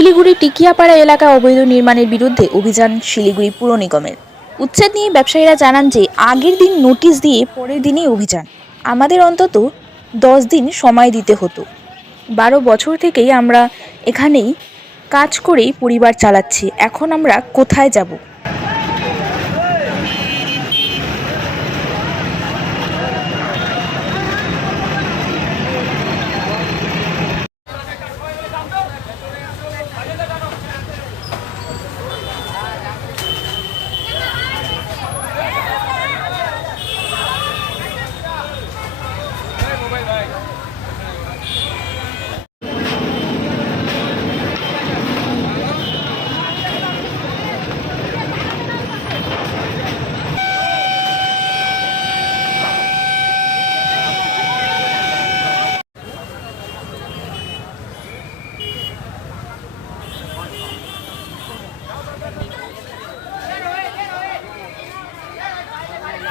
শিলিগুড়ি টিকিয়াপাড়া এলাকায় অবৈধ নির্মাণের বিরুদ্ধে অভিযান শিলিগুড়ি পুর নিগমের। উচ্ছেদ নিয়ে ব্যবসায়ীরা জানান যে, আগের দিন নোটিশ দিয়ে পরের দিনই অভিযান। আমাদের অন্তত দশ দিন সময় দিতে হতো। বারো বছর থেকেই আমরা এখানেই কাজ করেই পরিবার চালাচ্ছি। এখন আমরা কোথায় যাব আপনাদের কি কোনো রকম নোটিশ দেওয়া হয়েছিল কালকে নোটিশ দিছে আজকে ভাই এনেছে আমরা জিনিসপত্র সরাইতে পারি নাই সব ভাইকে দিয়ে এখন কি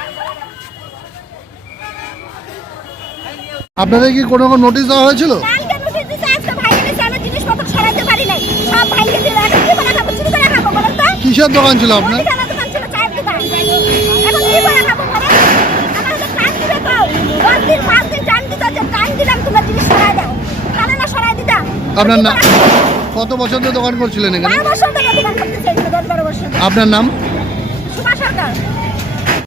করে খাব চুরি করে খাব বলেন তো কিসের দোকান ছিল আপনার মুদিখানা দোকান ছিল চায়ের দোকান এখন কি করে খাব বলেন আমার হাতে টান দিবে তো দশ দিন পাঁচ দিন টান দিতে হচ্ছে টান কি কোনো জিনিস সরাই দাও। তাহলে না সরাই দিতাম আপনার নাম কত বছর ধরে দোকান করছিলেন এখানে? দোকান। আপনার নাম? সরকার।